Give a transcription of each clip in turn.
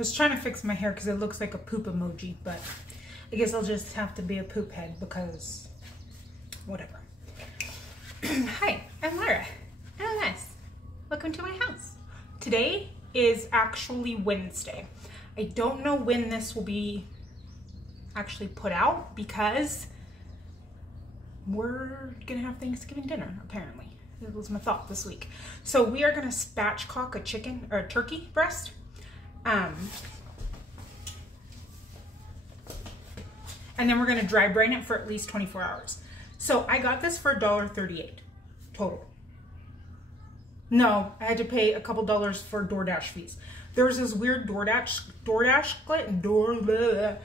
was trying to fix my hair because it looks like a poop emoji, but I guess I'll just have to be a poop head because whatever. Hi, I'm Laura. I'm nice. Welcome to my house. Today is actually Wednesday. I don't know when this will be actually put out because we're gonna have Thanksgiving dinner, apparently. That was my thought this week. So we are gonna spatchcock a chicken or a turkey breast. And then we're gonna dry brain it for at least 24 hours. So I got this for $1.38 total. No, I had to pay a couple dollars for Doordash fees. There was this weird Doordash glitch.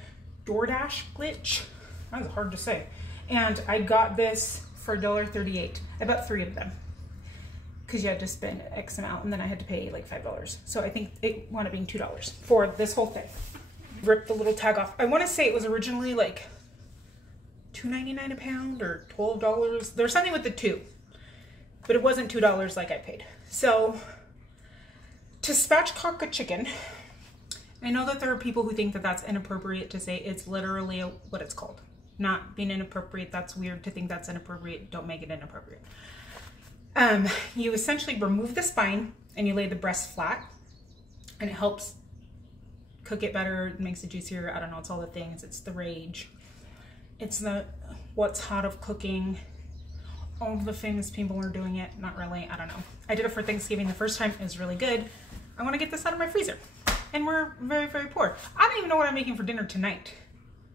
That was hard to say. And I got this for $1.38. I bought 3 of them because you had to spend X amount and then I had to pay like $5. So I think it wound up being $2 for this whole thing. Ripped the little tag off. I want to say it was originally like $2.99 a pound or $12. There's something with the 2, but it wasn't $2 like I paid. So to spatchcock a chicken, I know that there are people who think that that's inappropriate to say. It's literally what it's called. Not being inappropriate. That's weird to think that's inappropriate. Don't make it inappropriate. You essentially remove the spine and you lay the breast flat, and it helps cook it better. It makes it juicier. I don't know. It's all the things. It's the rage. It's the what's hot of cooking. All of the famous people are doing it. Not really. I don't know. I did it for Thanksgiving the first time. It was really good. I want to get this out of my freezer. And we're very, very poor. I don't even know what I'm making for dinner tonight.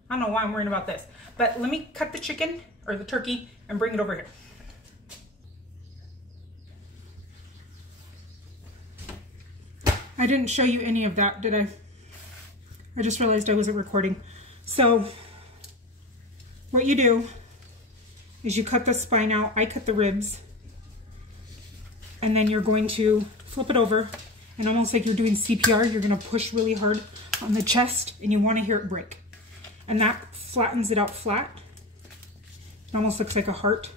I don't know why I'm worrying about this. But let me cut the chicken or the turkey and bring it over here. I didn't show you any of that, did I? I just realized I wasn't recording. So what you do is you cut the spine out. I cut the ribs. And then you're going to flip it over. And almost like you're doing CPR, you're going to push really hard on the chest. And you want to hear it break. And that flattens it out flat. It almost looks like a heart.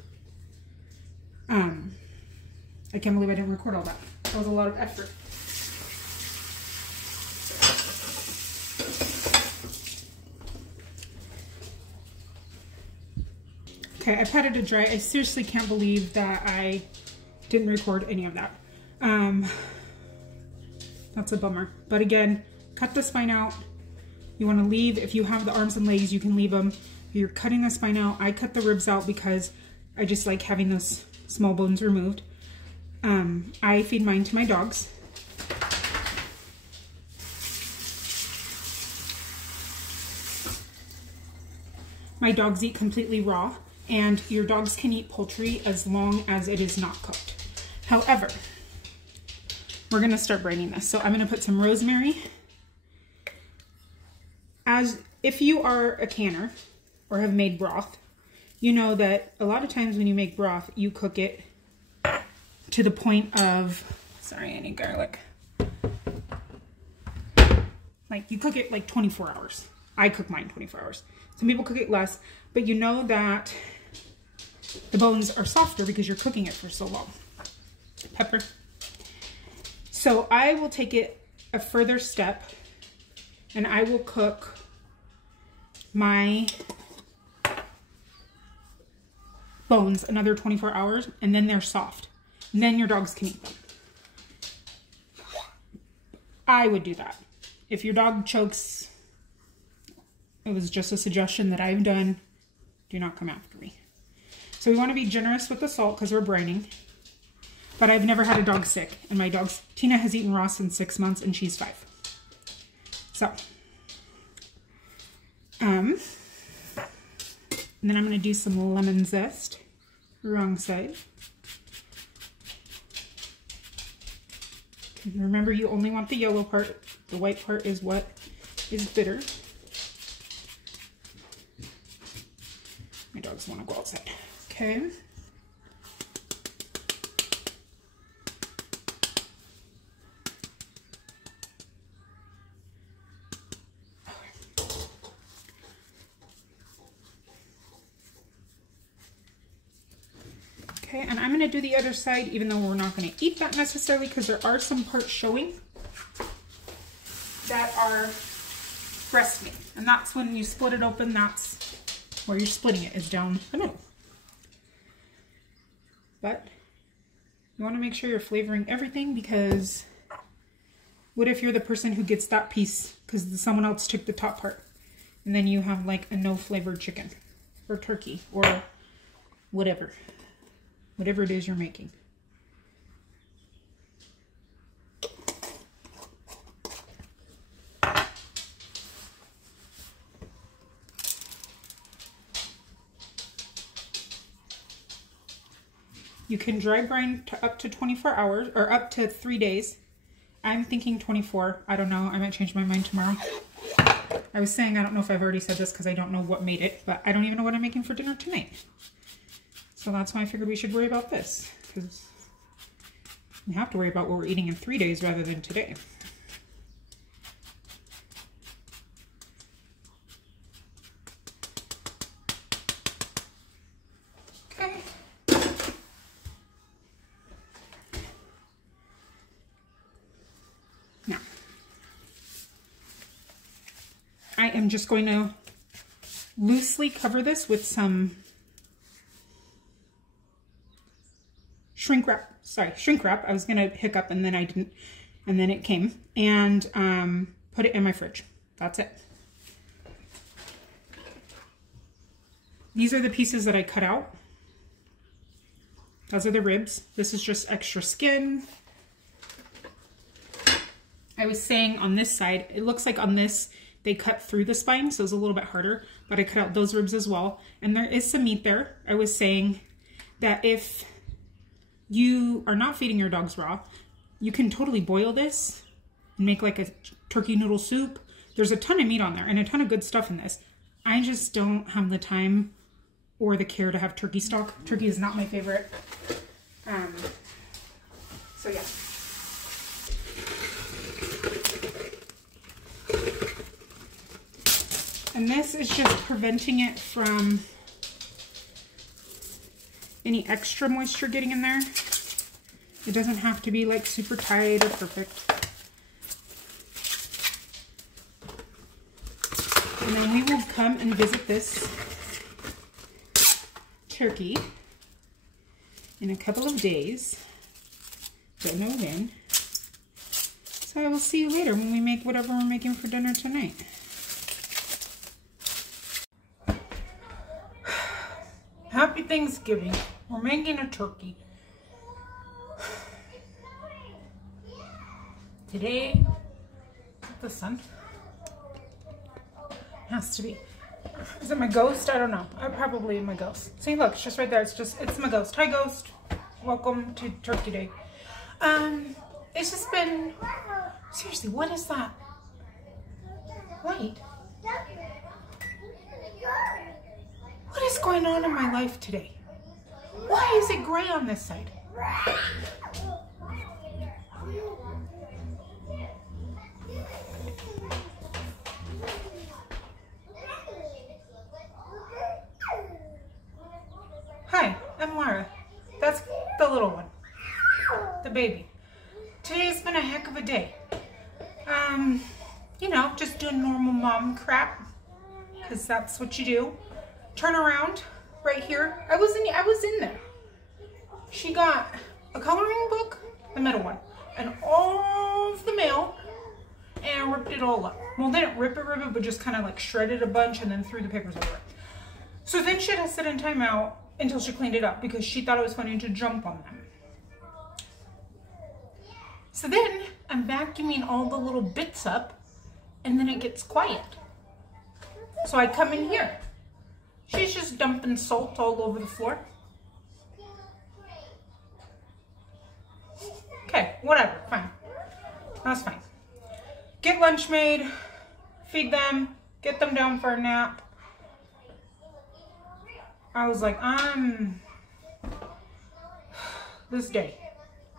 I can't believe I didn't record all that. That was a lot of effort. Okay, I've had it to dry. I seriously can't believe that I didn't record any of that. That's a bummer. But again, cut the spine out. You want to leave, if you have the arms and legs, you can leave them. You're cutting the spine out. I cut the ribs out because I just like having those small bones removed. I feed mine to my dogs. My dogs eat completely raw, and your dogs can eat poultry as long as it is not cooked. However, we're gonna start braining this. So I'm gonna put some rosemary. As if you are a canner or have made broth, you know that a lot of times when you make broth, you cook it to the point of, sorry, I need garlic. Like you cook it like 24 hours. I cook mine 24 hours. Some people cook it less, but you know that the bones are softer because you're cooking it for so long. Pepper. So I will take it a further step and I will cook my bones another 24 hours and then they're soft. And then your dogs can eat them. I would do that. If your dog chokes, it was just a suggestion that I've done. Do not come after me. So we want to be generous with the salt because we're braining. But I've never had a dog sick. And my dog, Tina, has eaten raw since 6 months and she's 5. So, and then I'm going to do some lemon zest. Wrong side. Remember, you only want the yellow part. The white part is what is bitter. My dogs want to go outside. Okay. Okay, and I'm going to do the other side, even though we're not going to eat that necessarily, because there are some parts showing that are breast meat. And that's when you split it open, that's where you're splitting it, is down the middle. But you want to make sure you're flavoring everything, because what if you're the person who gets that piece because someone else took the top part, and then you have like a no flavored chicken or turkey or whatever it is you're making. You can dry brine up to 24 hours, or up to 3 days. I'm thinking 24. I don't know. I might change my mind tomorrow. I was saying, I don't know if I've already said this because I don't know what made it, but I don't even know what I'm making for dinner tonight. So that's why I figured we should worry about this, because we have to worry about what we're eating in 3 days rather than today. I am just going to loosely cover this with some shrink wrap. Sorry, shrink wrap. I was going to hiccup and then I didn't, and then it came, and put it in my fridge. That's it. These are the pieces that I cut out. Those are the ribs. This is just extra skin. I was saying on this side, it looks like on this, they cut through the spine, so it's a little bit harder, but I cut out those ribs as well. And there is some meat there. I was saying that if you are not feeding your dogs raw, you can totally boil this and make like a turkey noodle soup. There's a ton of meat on there and a ton of good stuff in this. I just don't have the time or the care to have turkey stock. Turkey is not my favorite. So yeah. And this is just preventing it from any extra moisture getting in there. It doesn't have to be like super tight or perfect. And then we will come and visit this turkey in a couple of days. Don't know when. So I will see you later when we make whatever we're making for dinner tonight. Happy Thanksgiving. We're making a turkey. Today, the sun has to be. Is it my ghost? I don't know. Probably my ghost. See, look, it's just right there. It's my ghost. Hi, ghost. Welcome to Turkey Day. It's just been, seriously, what is that? Wait. What is going on in my life today? Why is it gray on this side? Hi, I'm Laura. That's the little one. The baby. Today's been a heck of a day. You know, just doing normal mom crap, because that's what you do. Turn around right here. I was in there. She got a coloring book, the middle one, and all of the mail, and ripped it all up. Well, they didn't rip it, but just kind of like shredded a bunch and then threw the papers over it. So then she had to sit in timeout until she cleaned it up because she thought it was funny to jump on them. So then I'm vacuuming all the little bits up, and then it gets quiet. So I come in here. She's just dumping salt all over the floor. Okay, whatever, fine. That's fine. Get lunch made, feed them, get them down for a nap. I was like, this day.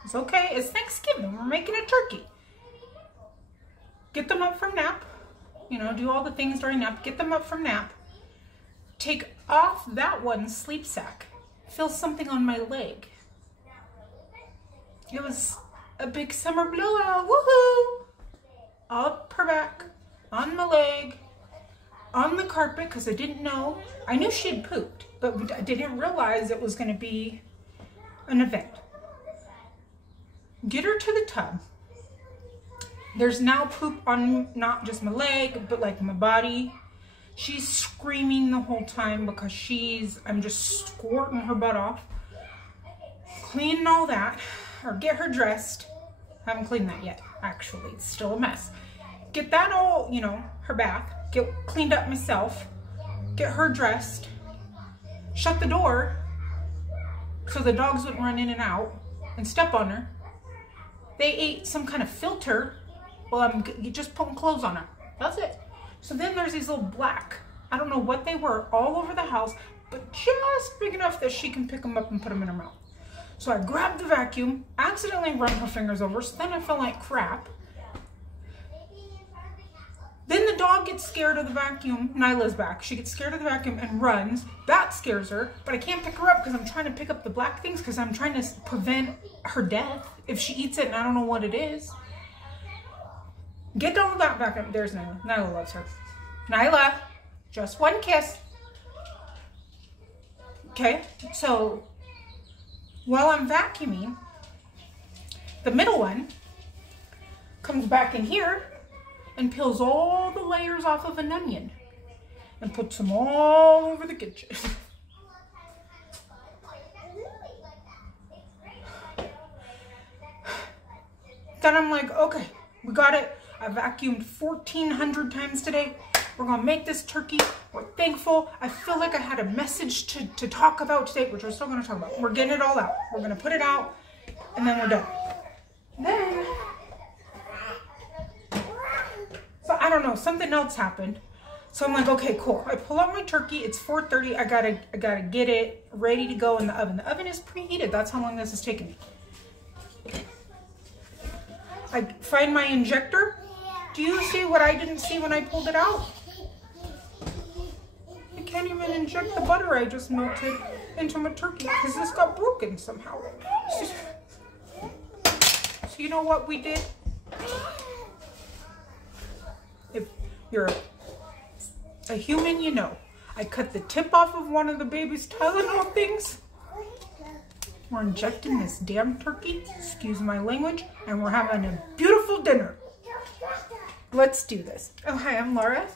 It's okay, it's Thanksgiving, we're making a turkey. Get them up from nap. You know, do all the things during nap, get them up from nap. Take off that one sleep sack. Feel something on my leg. It was a big summer blowout. Woohoo! up her back, on my leg, on the carpet, because I didn't know. I knew she had pooped, but I didn't realize it was going to be an event. Get her to the tub. There's now poop on not just my leg, but like my body. She's screaming the whole time because I'm just squirting her butt off. Cleaning all that, or get her dressed. Haven't cleaned that yet, actually. It's still a mess. Get that all, you know, her bath. Get cleaned up myself. Get her dressed. Shut the door so the dogs wouldn't run in and out and step on her. They ate some kind of filter while I'm just putting clothes on her. That's it. So then there's these little black, I don't know what they were, all over the house, but just big enough that she can pick them up and put them in her mouth. So I grabbed the vacuum, accidentally run her fingers over, so then I felt like crap. Then the dog gets scared of the vacuum. Nyla's back. She gets scared of the vacuum and runs. That scares her, but I can't pick her up because I'm trying to pick up the black things because I'm trying to prevent her death if she eats it and I don't know what it is. Get all of that back up. There's Nyla. Nyla loves her. Nyla, just one kiss. Okay, so while I'm vacuuming, the middle one comes back in here and peels all the layers off of an onion and puts them all over the kitchen. Then I'm like, okay, we got it. I vacuumed 1,400 times today. We're gonna make this turkey. We're thankful. I feel like I had a message to talk about today, which we're still gonna talk about. We're getting it all out. We're gonna put it out and then we're done. Then, so I don't know, something else happened. So I'm like, okay, cool. I pull out my turkey. It's 4:30. I gotta get it ready to go in the oven. The oven is preheated. That's how long this is taking me. I find my injector. Do you see what I didn't see when I pulled it out? I can't even inject the butter I just melted into my turkey because this got broken somehow. So you know what we did? If you're a human, you know. I cut the tip off of one of the baby's Tylenol things. We're injecting this damn turkey, excuse my language, and we're having a beautiful dinner. Let's do this. Oh, hi, I'm Laura.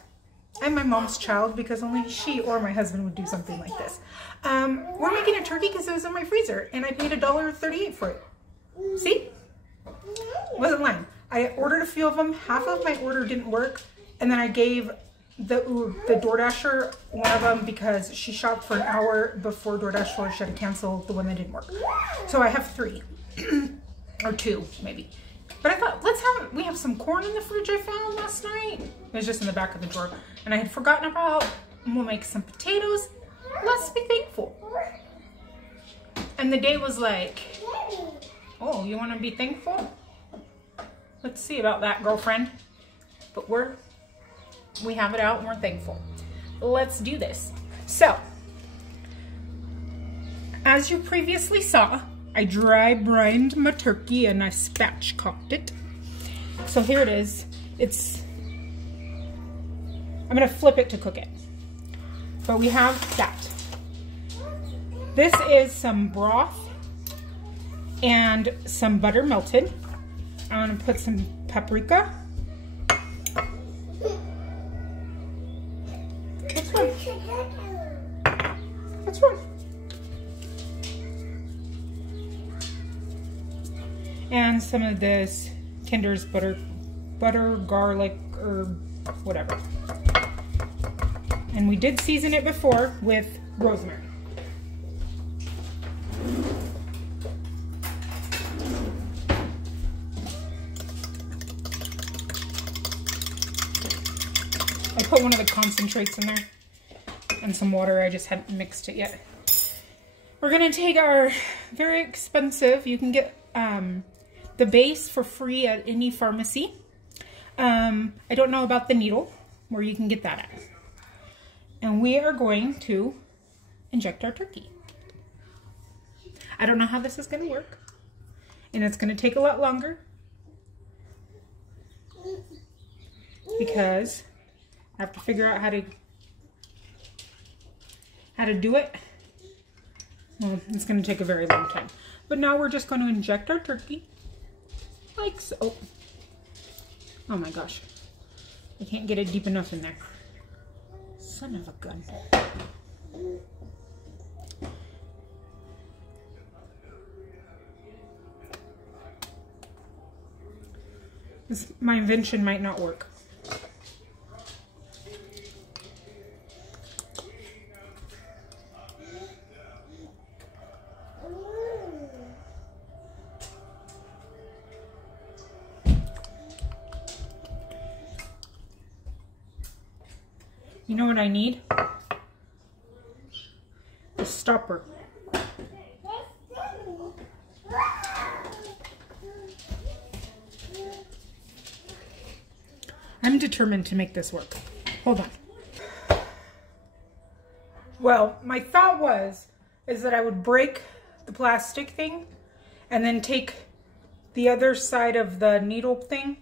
I'm my mom's child because only she or my husband would do something like this. We're making a turkey because it was in my freezer, and I paid $1.38 for it. See? Wasn't lying. I ordered a few of them. Half of my order didn't work, and then I gave the Doordasher one of them because she shopped for an hour before Doordash told her she had to cancel the one that didn't work. So I have 3 or 2 maybe. But I thought, we have some corn in the fridge I found last night. It was just in the back of the drawer. And I had forgotten about, and we'll make some potatoes. Let's be thankful. And the day was like, oh, you want to be thankful? Let's see about that, girlfriend. But we have it out and we're thankful. Let's do this. So, as you previously saw, I dry brined my turkey and I spatchcocked it. So here it is. I'm gonna flip it to cook it. But we have that. This is some broth and some butter melted. I'm gonna put some paprika. That's one. And some of this Kinder's butter, garlic, or whatever. And we did season it before with rosemary. I put one of the concentrates in there and some water. I just hadn't mixed it yet. We're gonna take our very expensive, you can get the base for free at any pharmacy. I don't know about the needle, where you can get that at. And we are going to inject our turkey. I don't know how this is going to work, and it's going to take a lot longer. because I have to figure out how to do it. Well, it's going to take a very long time. But now we're just going to inject our turkey like so. Oh my gosh. I can't get it deep enough in there. Son of a gun. My invention might not work. You know what I need? A stopper. I'm determined to make this work. Hold on. Well, my thought is that I would break the plastic thing and then take the other side of the needle thing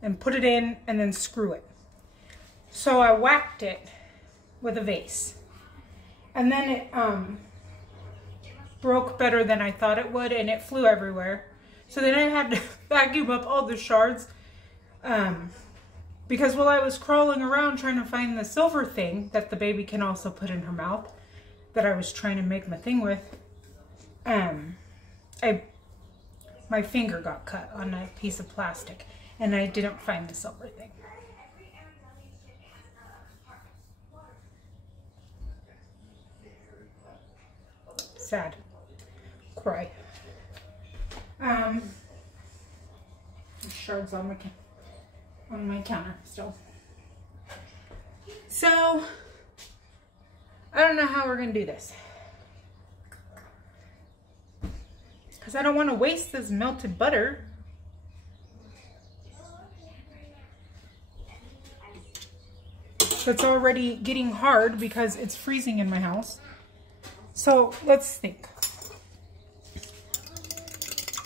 and put it in and then screw it. So I whacked it with a vase, and then it broke better than I thought it would, and it flew everywhere. So then I had to vacuum up all the shards because while I was crawling around trying to find the silver thing that the baby can also put in her mouth that I was trying to make my thing with, my finger got cut on a piece of plastic and I didn't find the silver thing. Sad. Cry. Shards on my counter still. So I don't know how we're gonna do this, because I don't want to waste this melted butter. That's already getting hard because it's freezing in my house. So let's think.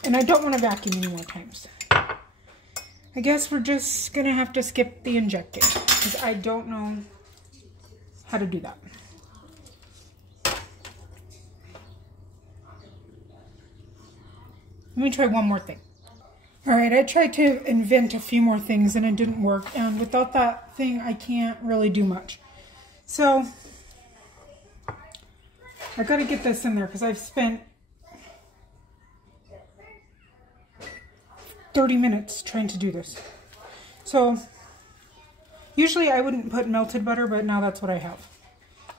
And I don't want to vacuum any more times. I guess we're just going to have to skip the injecting because I don't know how to do that. Let me try one more thing. Alright, I tried to invent a few more things and it didn't work. And without that thing, I can't really do much. So I gotta get this in there because I've spent 30 minutes trying to do this. So usually I wouldn't put melted butter, but now that's what I have.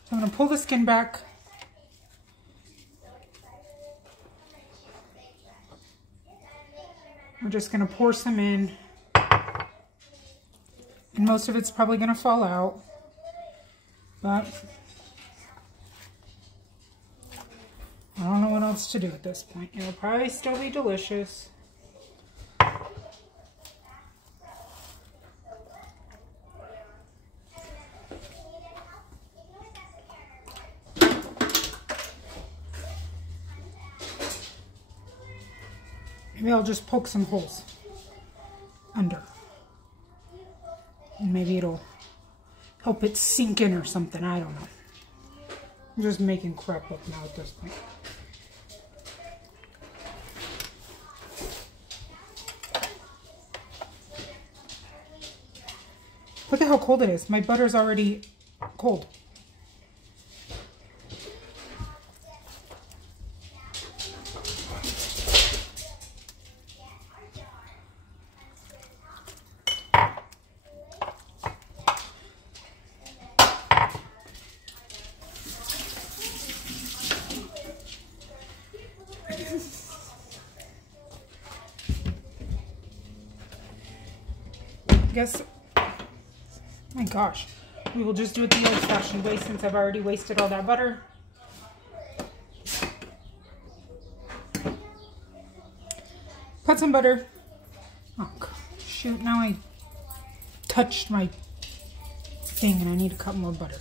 So I'm gonna pull the skin back. We're just gonna pour some in. And most of it's probably gonna fall out, but I don't know what else to do at this point. It'll probably still be delicious. Maybe I'll just poke some holes under. And maybe it'll help it sink in or something. I don't know. I'm just making crap up now at this point. Look at how cold it is. My butter's already cold. Guess, my gosh, we will just do it the old-fashioned way since I've already wasted all that butter. Put some butter. Oh, shoot, now I touched my thing and I need to cut more butter.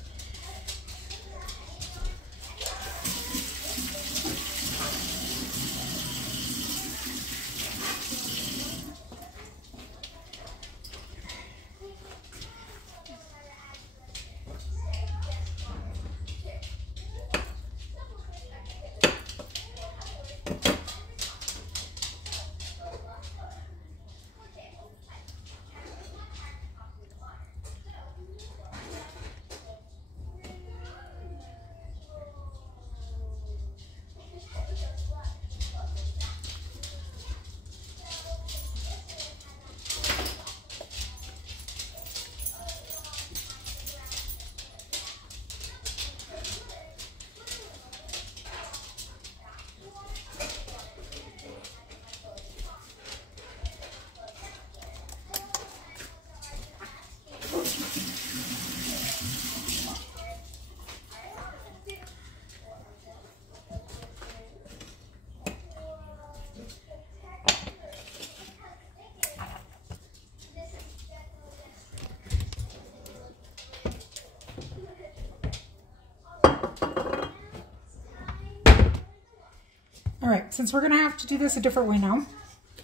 right, since we're gonna have to do this a different way now,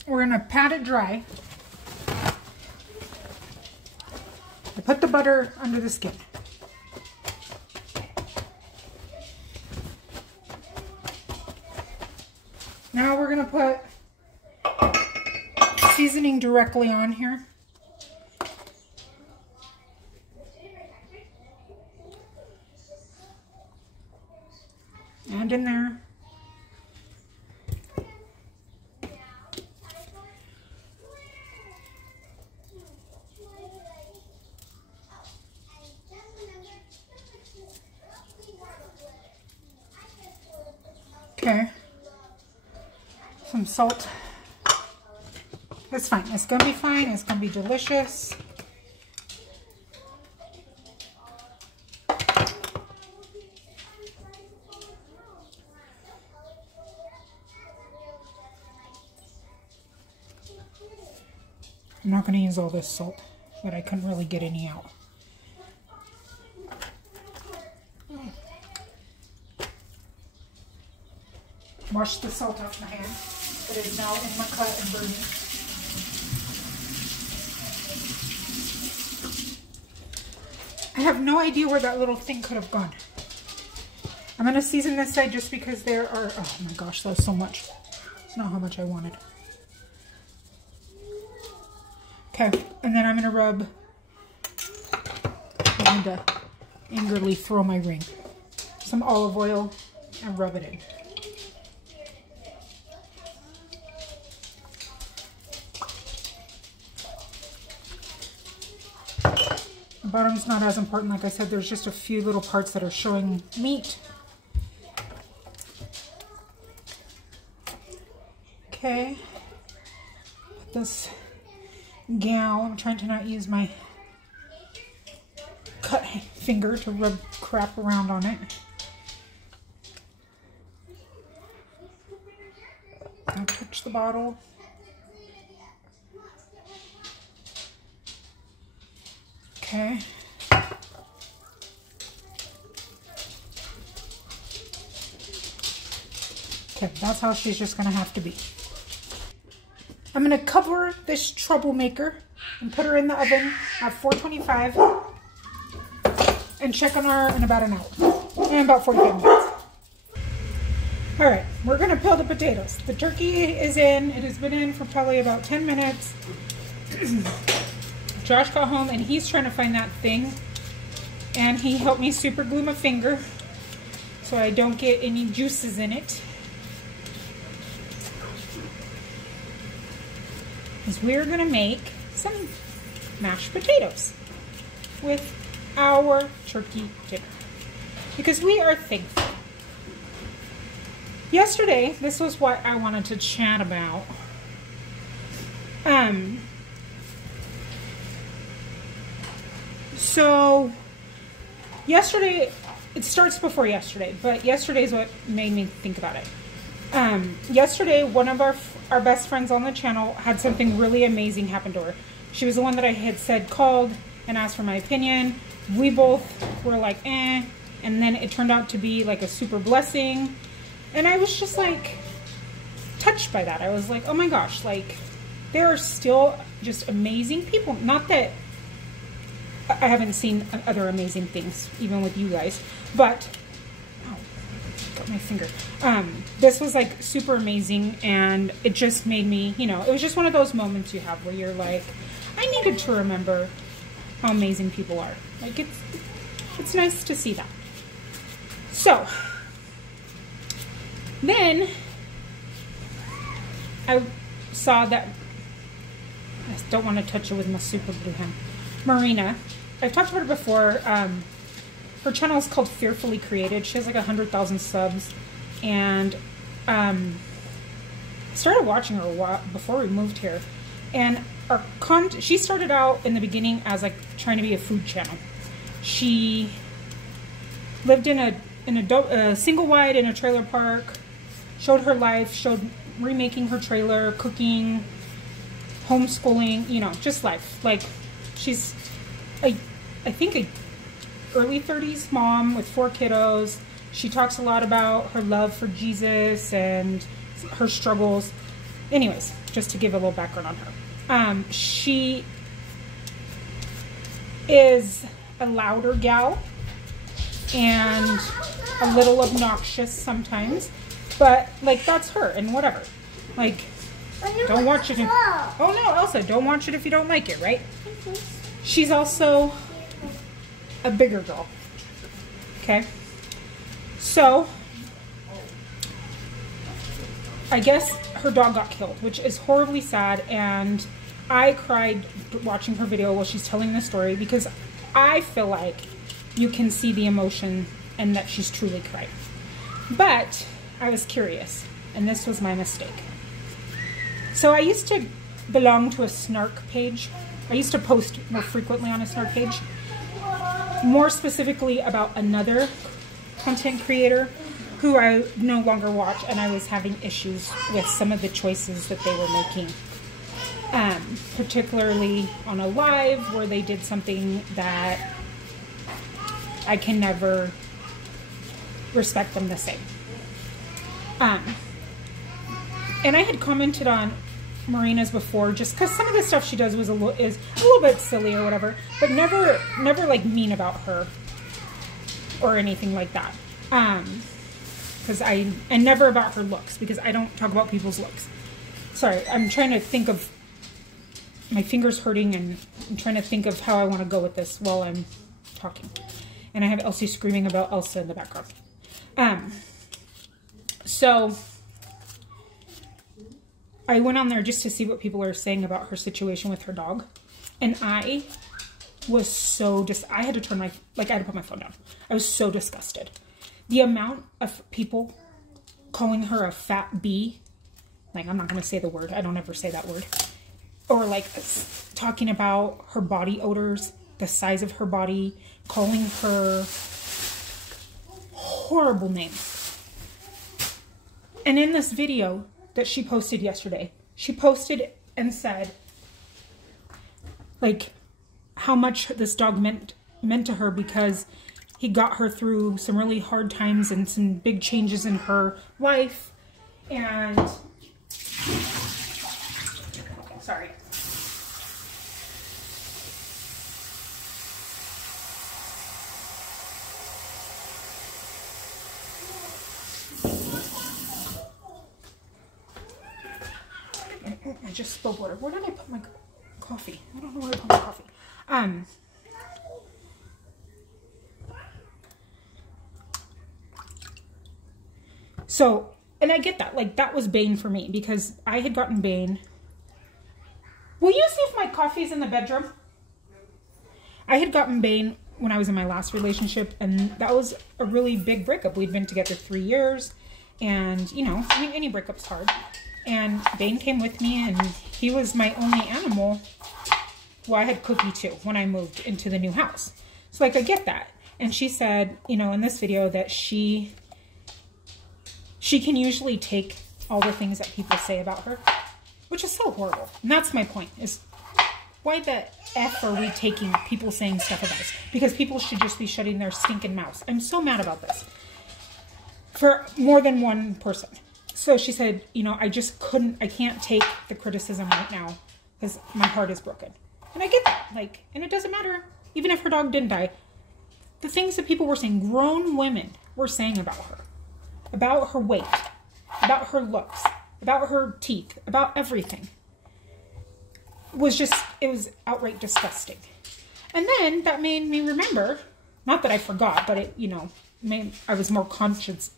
we're gonna pat it dry. I put the butter under the skin. Now we're gonna put seasoning directly on here. And in there. Okay. Some salt. It's fine. It's gonna be fine. It's gonna be delicious. I'm not going to use all this salt, but I couldn't really get any out. Wash the salt off my hand. It is now in my cut and burning. I have no idea where that little thing could have gone. I'm going to season this side just because there are... Oh my gosh, that was so much. It's not how much I wanted. Okay, and then I'm going to rub, I'm going to angrily throw my ring, some olive oil and rub it in. The bottom's not as important. Like I said, there's just a few little parts that are showing meat. Okay, put this gal, I'm trying to not use my cut finger to rub crap around on it. I'll touch the bottle. Okay. Okay, that's how she's just gonna have to be. I'm going to cover this troublemaker and put her in the oven at 425 and check on her in about an hour, in about 45 minutes. All right, we're going to peel the potatoes. The turkey is in. It has been in for probably about 10 minutes. Josh got home and he's trying to find that thing, and he helped me super glue my finger so I don't get any juices in it. Is we're gonna make some mashed potatoes with our turkey dinner because we are thankful. Yesterday, this was what I wanted to chat about. So yesterday, it starts before yesterday, but yesterday is what made me think about it. Yesterday, one of our best friends on the channel had something really amazing happen to her. She was the one that I had said called and asked for my opinion. We both were like, eh. And then it turned out to be like a super blessing. And I was just like touched by that. I was like, oh my gosh, like there are still just amazing people. Not that I haven't seen other amazing things, even with you guys, but my finger. This was like super amazing, and it just made me, you know, it was just one of those moments you have where you're like, I needed to remember how amazing people are. Like it's nice to see that. So then I saw that, I don't want to touch it with my super glue hand, Merina. I've talked about her before. Her channel is called Fearfully Created. She has like 100,000 subs, and started watching her before we moved here. And she started out in the beginning as like trying to be a food channel. She lived in a single wide in a trailer park. Showed her life. Showed remaking her trailer, cooking, homeschooling. You know, just life. Like she's I think a early 30s mom with 4 kiddos. She talks a lot about her love for Jesus and her struggles. Anyways, just to give a little background on her. She is a louder gal and a little obnoxious sometimes, but like that's her and whatever. Like, don't watch it if, oh no, Elsa, don't watch it if you don't like it, right? She's also a bigger girl. Okay, so I guess her dog got killed, which is horribly sad, and I cried watching her video while she's telling the story because I feel like you can see the emotion and that she's truly cried. But I was curious, and this was my mistake. So I used to belong to a snark page. I used to post more frequently on a snark page, more specifically about another content creator who I no longer watch, and I was having issues with some of the choices that they were making. Particularly on a live where they did something that I can never respect them the same. And I had commented on Merina's before, just because some of the stuff she does is a little bit silly or whatever, but never like mean about her or anything like that. Because and never about her looks, because I don't talk about people's looks. Sorry, I'm trying to think of, my finger's hurting, and I'm trying to think of how I want to go with this while I'm talking. And I have Elsie screaming about Elsa in the background. So I went on there just to see what people are saying about her situation with her dog. And I was so I had to turn my, like I had to put my phone down. I was so disgusted. The amount of people calling her a fat bee, like I'm not going to say the word. I don't ever say that word. Or like talking about her body odors, the size of her body, calling her horrible names. And in this video that she posted yesterday, she posted and said like how much this dog meant to her, because he got her through some really hard times and some big changes in her life. And sorry. I just spilled water. Where did I put my coffee? I don't know where I put my coffee. So, and I get that. Like, that was bane for me, because I had gotten bane. Will you see if my coffee's in the bedroom? I had gotten bane when I was in my last relationship, and that was a really big breakup. We'd been together 3 years, and, you know, I mean, any breakup's hard. And Bane came with me, and he was my only animal. Well, I had Cookie too when I moved into the new house. So, like, I get that. And she said, you know, in this video that she can usually take all the things that people say about her, which is so horrible. And that's my point, is why the F are we taking people saying stuff about us? Because people should just be shutting their stinking mouths. I'm so mad about this. For more than one person. So she said, you know, I can't take the criticism right now because my heart is broken. And I get that. Like, and it doesn't matter, even if her dog didn't die. The things that people were saying, grown women were saying about her weight, about her looks, about her teeth, about everything, was just, it was outright disgusting. And then that made me remember, not that I forgot, but it, you know, I was more conscious,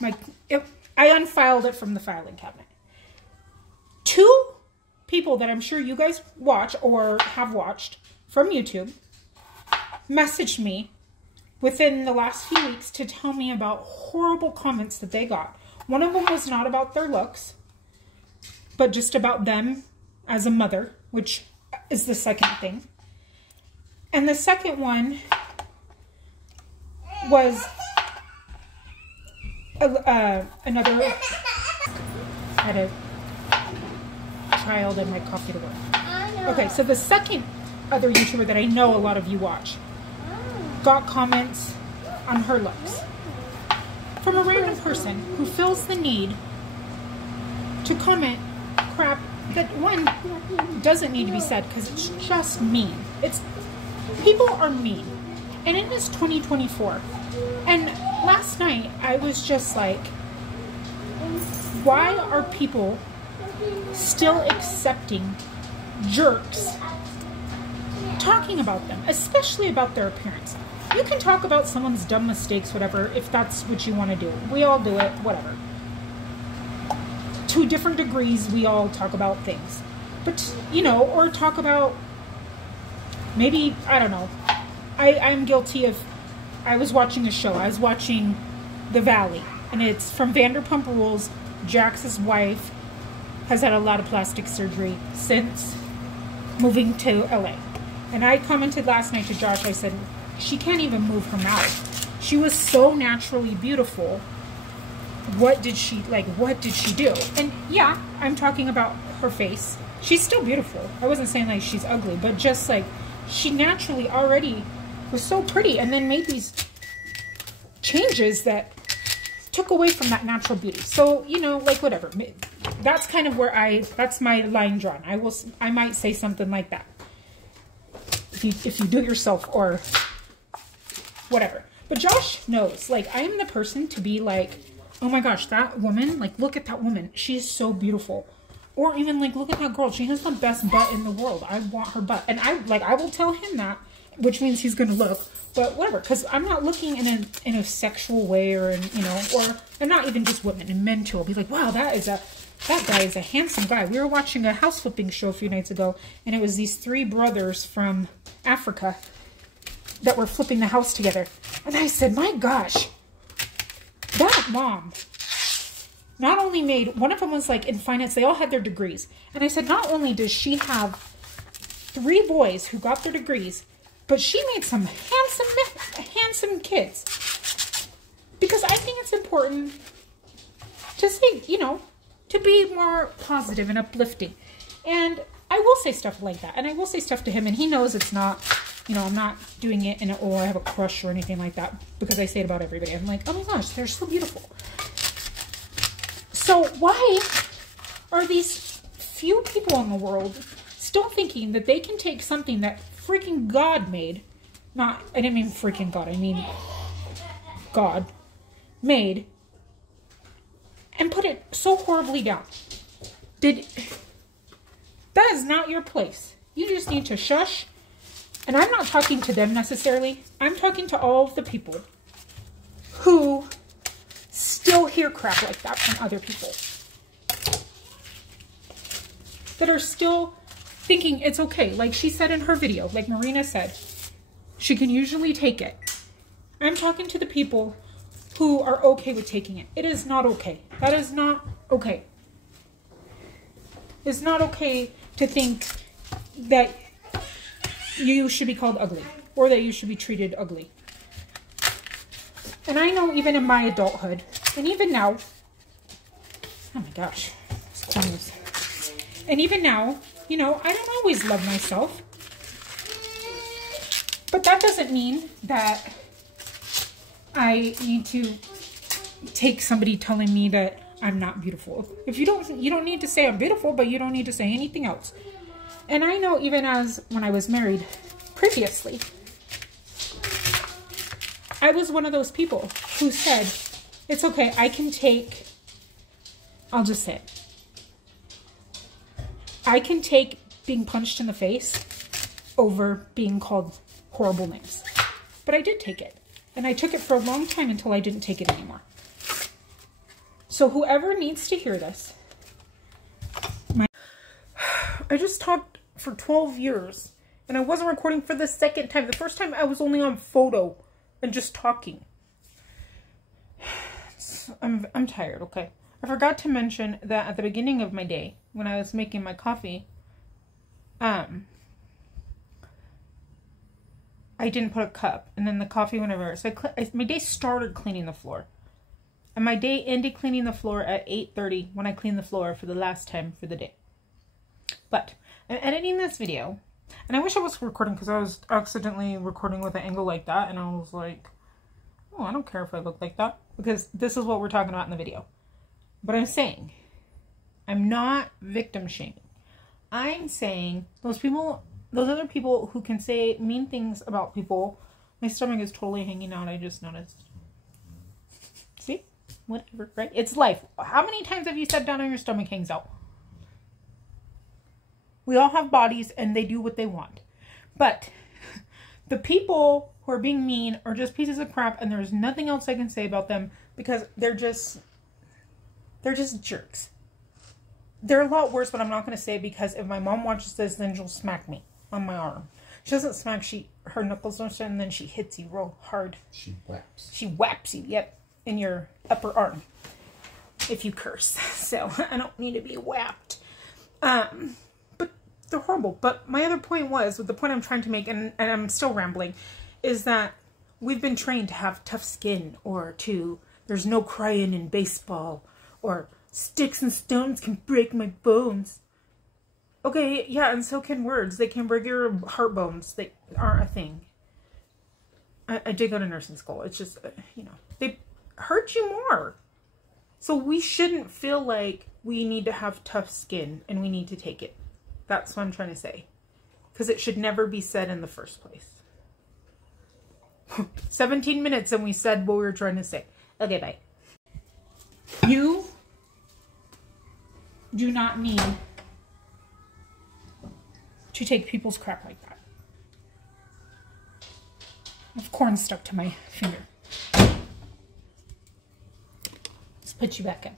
I unfiled it from the filing cabinet. 2 people that I'm sure you guys watch or have watched from YouTube messaged me within the last few weeks to tell me about horrible comments that they got. One of them was not about their looks, but just about them as a mother, which is the second thing. And the second one was another, I had a child and my coffee to work. Okay, so the second other YouTuber that I know a lot of you watch got comments on her looks from a random person who feels the need to comment crap that, one, doesn't need to be said because it's just mean. People are mean. And it is 2024. And last night I was just like, why are people still accepting jerks talking about them, especially about their appearance? You can talk about someone's dumb mistakes, whatever, if that's what you want to do. We all do it, whatever. To different degrees, we all talk about things. But, you know, or talk about, maybe, I don't know. I'm guilty of, I was watching a show. I was watching The Valley. And it's from Vanderpump Rules. Jax's wife has had a lot of plastic surgery since moving to LA. And I commented last night to Josh, I said, she can't even move her mouth. She was so naturally beautiful. What did she do? And yeah, I'm talking about her face. She's still beautiful. I wasn't saying like she's ugly, but just like she naturally already was so pretty and then made these changes that took away from that natural beauty. So, you know, like whatever. That's kind of where that's my line drawn. I might say something like that. If you do it yourself or whatever. But Josh knows, like, I am the person to be like, oh my gosh, that woman, like, look at that woman. She is so beautiful. Or even like, look at that girl. She has the best butt in the world. I want her butt. And I will tell him that, which means he's going to look, but whatever. Because I'm not looking in a sexual way or, you know, and not even just women, and men too. I'll be like, wow, that guy is a handsome guy. We were watching a house flipping show a few nights ago, and it was these 3 brothers from Africa that were flipping the house together. And I said, my gosh, that mom not only made, one of them was like in finance, they all had their degrees. And I said, not only does she have 3 boys who got their degrees, but she made some handsome kids. Because I think it's important to say, you know, to be more positive and uplifting. And I will say stuff like that. And I will say stuff to him, and he knows it's not, you know, I'm not doing it in I have a crush or anything like that, because I say it about everybody. I'm like, oh my gosh, they're so beautiful. So why are these few people in the world still thinking that they can take something that freaking God made, I didn't mean freaking God, I mean God made, and put it so horribly down? That is not your place. You just need to shush. And I'm not talking to them necessarily. I'm talking to all of the people who still hear crap like that from other people. That are still thinking it's okay. Like she said in her video, like Merina said, she can usually take it. I'm talking to the people who are okay with taking it. It is not okay. That is not okay. It's not okay to think that you should be called ugly or that you should be treated ugly. And I know even in my adulthood, and even now, oh my gosh, it's close. And even now, you know, I don't always love myself. But that doesn't mean that I need to take somebody telling me that I'm not beautiful. If you don't need to say I'm beautiful, but you don't need to say anything else. And I know even as when I was married previously, I was one of those people who said, it's okay, I'll just say it. I can take being punched in the face over being called horrible names. But I did take it. And I took it for a long time until I didn't take it anymore. So whoever needs to hear this, I just talked for 12 years and I wasn't recording for the second time. The first time I was only on photo and just talking. I'm tired, okay? I forgot to mention that at the beginning of my day, when I was making my coffee, I didn't put a cup, and then the coffee went everywhere. So my day started cleaning the floor. And my day ended cleaning the floor at 8:30 when I cleaned the floor for the last time for the day. But I'm editing this video, and I wish I was recording because I was accidentally recording with an angle like that, and I was like, oh, I don't care if I look like that. because this is what we're talking about in the video. But I'm saying, I'm not victim shaming. I'm saying those other people who can say mean things about people, my stomach is totally hanging out. I just noticed. See? Whatever, right? It's life. How many times have you sat down and your stomach hangs out? We all have bodies and they do what they want. But the people who are being mean are just pieces of crap, and there's nothing else I can say about them because they're just jerks. They're a lot worse, but I'm not going to say, because if my mom watches this, then she'll smack me on my arm. She doesn't smack, her knuckles don't stand, and then she hits you real hard. She whaps. She whaps you, yep, in your upper arm. If you curse. So, I don't need to be whapped. But they're horrible. But my other point was, the point I'm trying to make, and I'm still rambling, is that we've been trained to have tough skin, or there's no crying in baseball, or sticks and stones can break my bones. Okay, yeah, and so can words. They can break your heart bones. They aren't a thing. I did go to nursing school. It's just, they hurt you more. So we shouldn't feel like we need to have tough skin and we need to take it. That's what I'm trying to say. Because it should never be said in the first place. 17 minutes and we said what we were trying to say. Okay, bye. You do not need to take people's crap like that. I have corn stuck to my finger. Let's put you back in.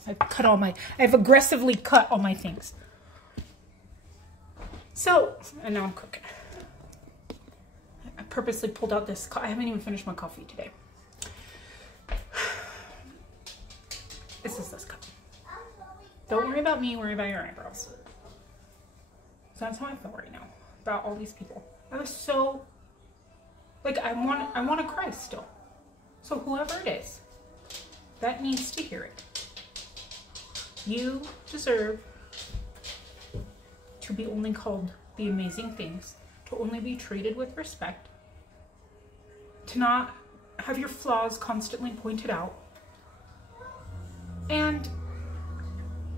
I've aggressively cut all my things. So, and now I'm cooking. I purposely pulled out this, I haven't even finished my coffee today. This is this cup. Don't worry about me, worry about your eyebrows. So that's how I feel right now about all these people. I was so, like, I want to cry still. So whoever it is that needs to hear it, you deserve to be only called the amazing things, to only be treated with respect, to not have your flaws constantly pointed out. And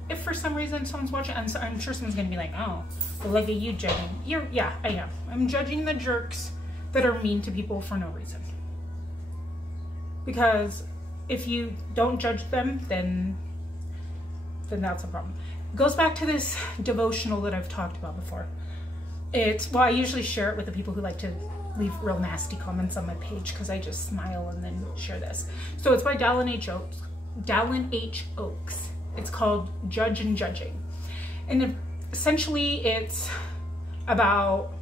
if for some reason someone's watching, and so I'm sure someone's going to be like, oh, well, look at you judging. Yeah, I am. I'm judging the jerks that are mean to people for no reason. Because if you don't judge them, then that's a problem. It goes back to this devotional that I've talked about before. Well, I usually share it with the people who like to leave real nasty comments on my page because I just smile and then share this. So it's by Dallin H. Oaks. It's called Judge and Judging. And essentially it's about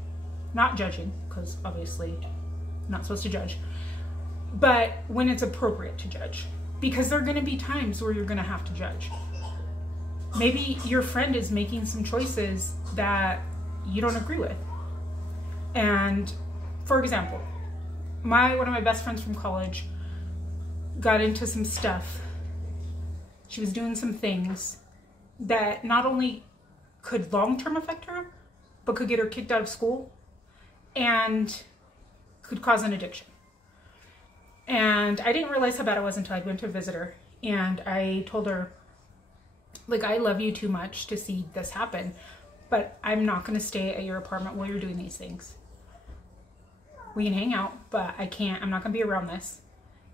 not judging, because obviously I'm not supposed to judge, but when it's appropriate to judge. Because there are going to be times where you're going to have to judge. Maybe your friend is making some choices that you don't agree with. And for example, one of my best friends from college got into some stuff. She was doing some things that not only could long-term affect her, but could get her kicked out of school and could cause an addiction. And I didn't realize how bad it was until I went to visit her. And I told her, like, I love you too much to see this happen, but I'm not going to stay at your apartment while you're doing these things. We can hang out, but I'm not going to be around this.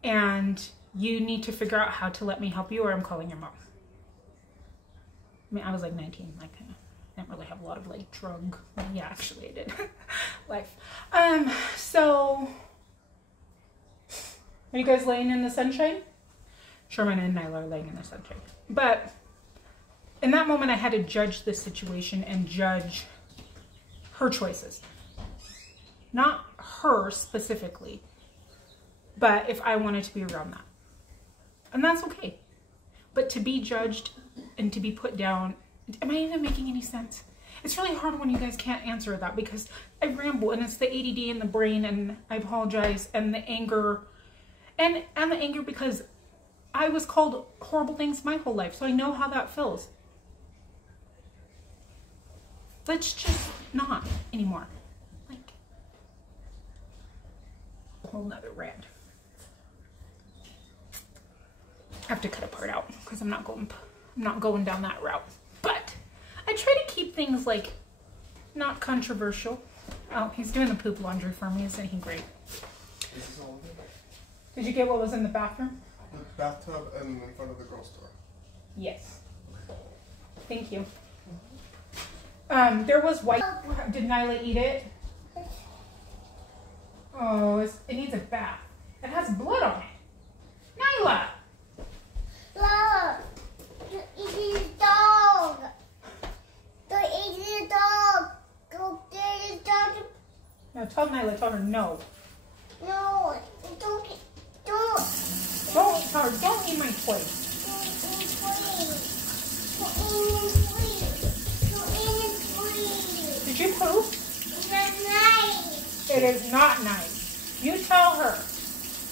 And you need to figure out how to let me help you, or I'm calling your mom. I mean, I was like 19, like I didn't really have a lot of like drug, well, yeah, actually I did, life. So, are you guys laying in the sunshine? Sherman and Nyla are laying in the sunshine. But in that moment, I had to judge this situation and judge her choices. Not her specifically, but if I wanted to be around that. And that's okay. But to be judged and to be put down, am I even making any sense? It's really hard when you guys can't answer that because I ramble and it's the ADD in the brain, and I apologize, and the anger, and the anger because I was called horrible things my whole life, so I know how that feels. Let's just not anymore. Like, a whole nother rant. I have to cut a part out because I'm not going down that route. But I try to keep things like not controversial. Oh, he's doing the poop laundry for me. Isn't he great? This is all of it? Did you get what was in the bathroom? The bathtub and in front of the girls' store. Yes. Thank you. There was white. Did Nyla eat it? Oh, it needs a bath. It has blood on it. Nyla! Look! You're eating the dog! You're eating the dog! Go get the dog! No, tell Nyla, tell her no. No! Don't! Don't tell her, don't eat my toy. Did you poop? It's not nice! It is not nice. You tell her.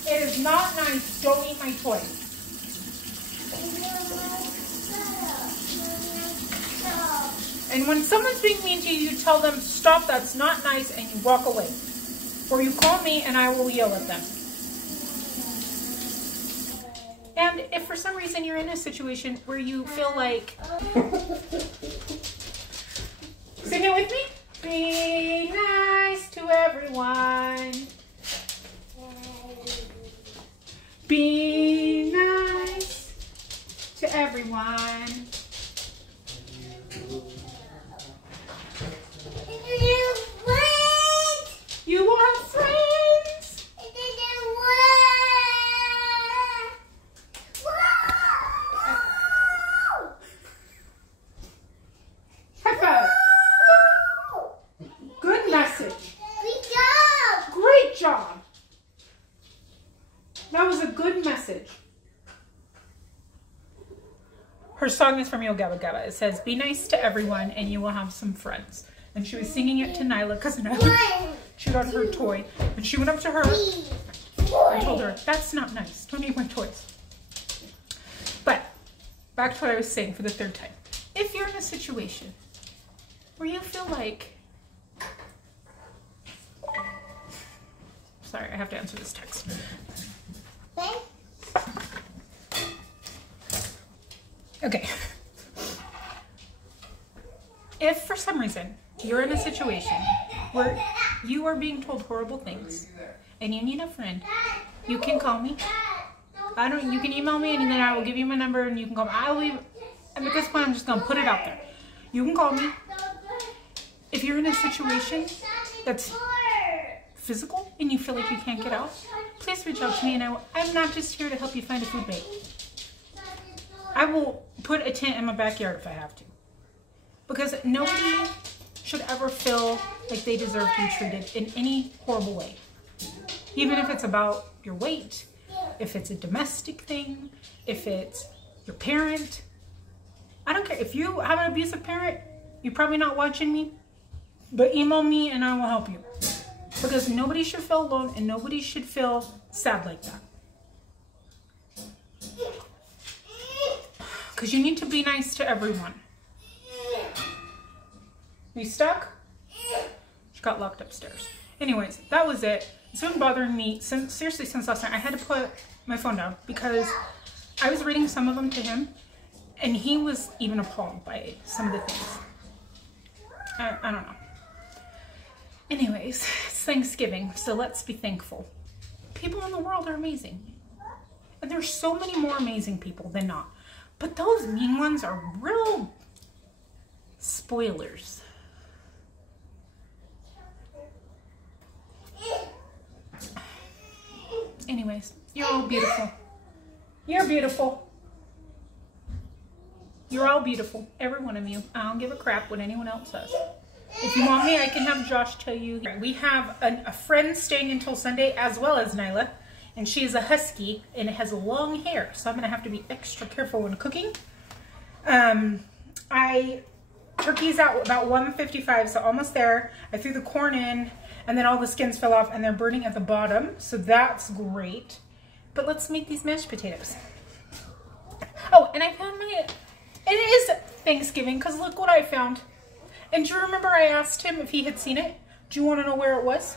It is not nice. Don't eat my toy. And when someone's being mean to you, you tell them, stop, that's not nice, and you walk away. Or you call me and I will yell at them. And if for some reason you're in a situation where you feel like... Sing it with me. Be nice to everyone. Be nice to everyone. You want friends? High five. Good message. Great job. That was a good message. Her song is from Yo Gabba Gabba. It says, be nice to everyone and you will have some friends. And she was singing it to Nyla because Nyla chewed on her toy. And she went up to her and told her, that's not nice. Don't eat my toys. But back to what I was saying for the third time. If you're in a situation where you feel like... Sorry, I have to answer this text. Okay. If for some reason you're in a situation where you are being told horrible things and you need a friend, you can call me. You can email me and then I will give you my number and you can call me. And at this point, I'm just going to put it out there. You can call me. If you're in a situation that's physical and you feel like you can't get out, please reach out to me and I'm not just here to help you find a food bait. I will put a tent in my backyard if I have to. Because nobody should ever feel like they deserve to be treated in any horrible way. Even if it's about your weight, if it's a domestic thing, if it's your parent. I don't care. If you have an abusive parent, you're probably not watching me, but email me and I will help you. Because nobody should feel alone and nobody should feel sad like that. Because you need to be nice to everyone. Are you stuck? She got locked upstairs. Anyways, that was it. It's been bothering me seriously since last night. I had to put my phone down because I was reading some of them to him and he was even appalled by some of the things. I don't know. Anyways, it's Thanksgiving, so let's be thankful. People in the world are amazing. And there's so many more amazing people than not. But those mean ones are real spoilers. Anyways, you're all beautiful. You're beautiful. You're all beautiful. Every one of you. I don't give a crap what anyone else says. If you want me, I can have Josh tell you. We have a friend staying until Sunday as well as Nyla. And she is a husky and it has long hair. So I'm going to have to be extra careful when cooking. Turkey's out about 1:55, so almost there. I threw the corn in and then all the skins fell off and they're burning at the bottom. So that's great. But let's make these mashed potatoes. Oh, and I found it is Thanksgiving because look what I found. And do you remember I asked him if he had seen it? Do you want to know where it was?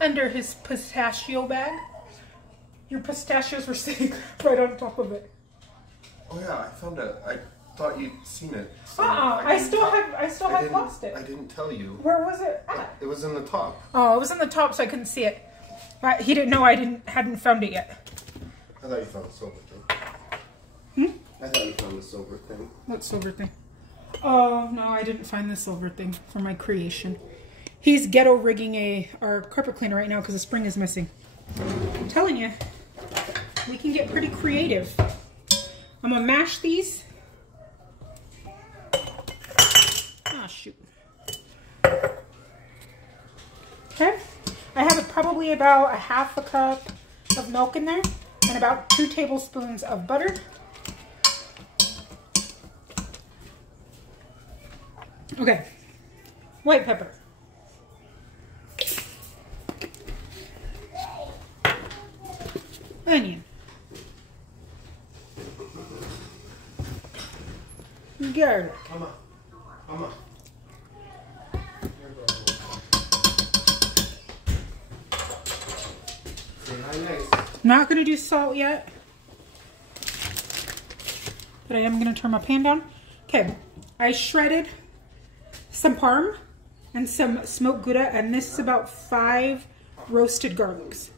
Under his pistachio bag. Your pistachios were sitting right on top of it. Oh yeah, I found it. I thought you'd seen it. So I still have lost it. I didn't tell you. Where was it at? It was in the top. Oh, it was in the top, so I couldn't see it. He didn't know I hadn't found it yet. I thought you found the silver thing. I thought you found the silver thing. What silver thing? Oh, no, I didn't find the silver thing for my creation. He's ghetto rigging our carpet cleaner right now because the spring is missing. I'm telling you, we can get pretty creative. I'm going to mash these. Ah, shoot. Okay. I have probably about a half a cup of milk in there and about 2 tablespoons of butter. Okay, white pepper. Onion. Garlic. Mama. Not going to do salt yet, but I am going to turn my pan down. Okay, I shredded some parm and some smoked Gouda, and this is about 5 roasted garlics.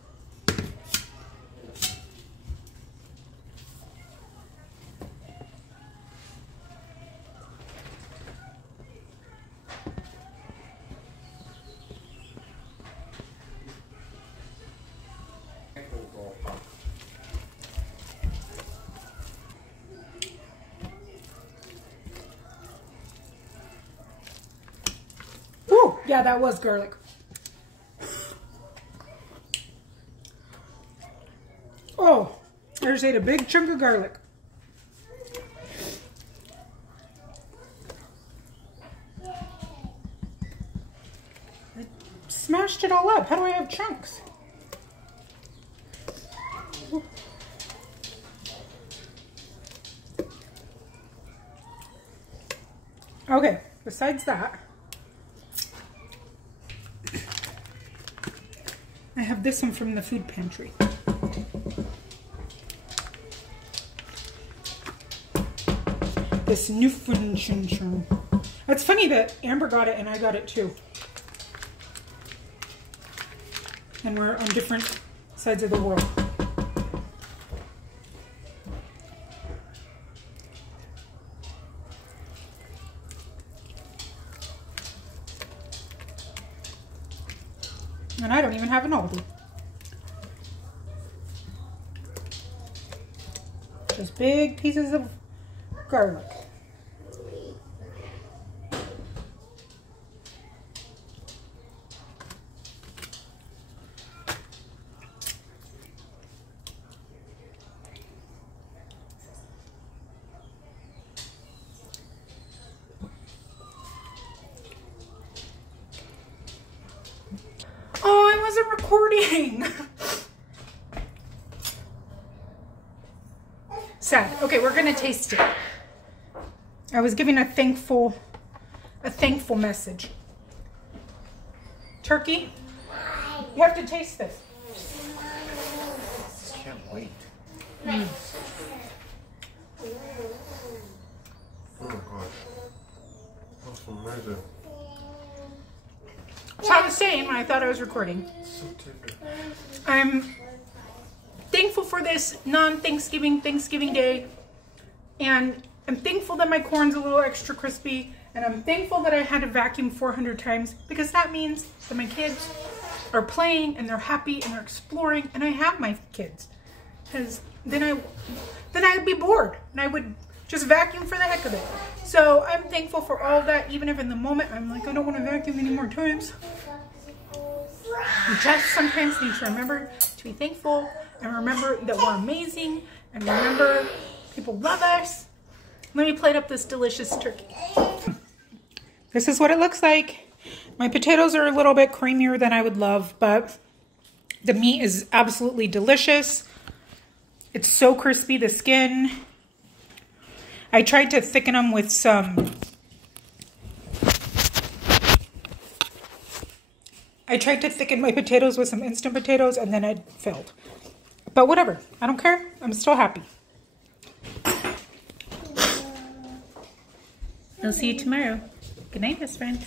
Yeah, that was garlic. Oh, I just ate a big chunk of garlic. I smashed it all up. How do I have chunks? Okay, besides that, I have this one from the food pantry. This Newfoundland. It's funny that Amber got it and I got it too. And we're on different sides of the world. And I don't even have an Aldi. Just big pieces of garlic. Oh, I wasn't recording. Sad. Okay, we're gonna taste it. I was giving a thankful message. Turkey, you have to taste this. I can't wait. Oh my gosh. That's amazing. So I was saying when I thought I was recording, So tender. I'm thankful for this non-Thanksgiving Thanksgiving Day, and I'm thankful that my corn's a little extra crispy, and I'm thankful that I had to vacuum 400 times, because that means that my kids are playing and they're happy and they're exploring, and I have my kids, because then I'd be bored and I would just vacuum for the heck of it. So I'm thankful for all that, even if in the moment I'm like, I don't want to vacuum any more times. You just sometimes need to remember to be thankful and remember that we're amazing and remember people love us. Let me plate up this delicious turkey. This is what it looks like. My potatoes are a little bit creamier than I would love, but the meat is absolutely delicious. It's so crispy, the skin. I tried to thicken them with some... I tried to thicken my potatoes with some instant potatoes and then it failed. But whatever, I don't care. I'm still happy. He'll see you tomorrow. Good night, best friends.